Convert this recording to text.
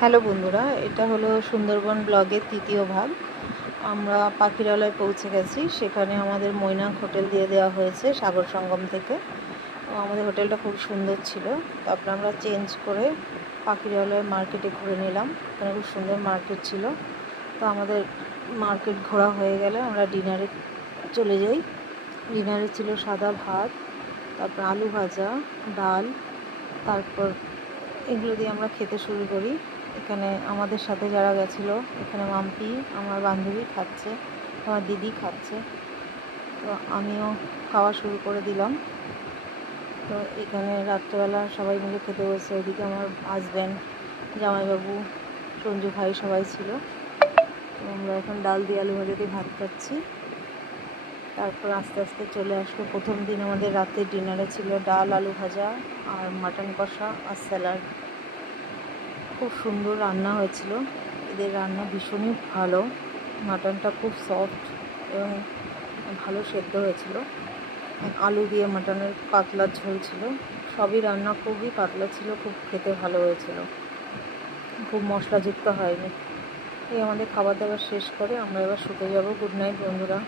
Hello বন্ধুরা, এটা হলো সুন্দরবন ব্লগের তৃতীয় ভাগ। আমরা পাখিরালয় পৌঁছে গেছি। সেখানে আমাদের মৈনাক হোটেল দিয়ে দেওয়া হয়েছে সাগর সঙ্গম থেকে। আমাদের হোটেলটা খুব সুন্দর ছিল। তারপরে আমরা চেঞ্জ করে পাখিরালয় মার্কেটে ঘুরে নিলাম। ওখানে খুব সুন্দর মার্কেট ছিল। তো আমাদের মার্কেট ঘোরা হয়ে গেলে আমরা ডিনারে চলে যাই। ডিনারে ছিল সাদা ভাত, তারপর আলু ভাজা, ডাল, তারপর এগুলো দিয়ে আমরা খেতে শুরু করি। এখানে আমাদের সাথে যারা গেছিলো, এখানে মাম্পি আমার বান্ধবী খাচ্ছে, আমার দিদি খাচ্ছে, তো আমিও খাওয়া শুরু করে দিলাম। তো এখানে রাত্রেবেলা সবাই মিলে খেতে বসে। ওদিকে আমার হাজব্যান্ড, জামাইবাবু, সঞ্জু ভাই সবাই ছিল। তো আমরা এখন ডাল দিয়ে আলু ভাজা দিয়ে ভাত খাচ্ছি। তারপর আস্তে আস্তে চলে আসলো। প্রথম দিন আমাদের রাতের ডিনারে ছিল ডাল, আলু ভাজা আর মাটন কষা আর স্যালাড। খুব সুন্দর রান্না হয়েছিল। এদের রান্না ভীষণই ভালো। মাটনটা খুব সফট এবং ভালো সেদ্ধ হয়েছিল। আলু দিয়ে মাটনের পাতলা ঝোল ছিল। সবই রান্না খুবই পাতলা ছিল, খুব খেতে ভালো হয়েছিল, খুব মশলাযুক্ত হয়নি। এই আমাদের খাবার দাবার শেষ করে আমরা এবার শুতে যাব। গুড নাইট বন্ধুরা।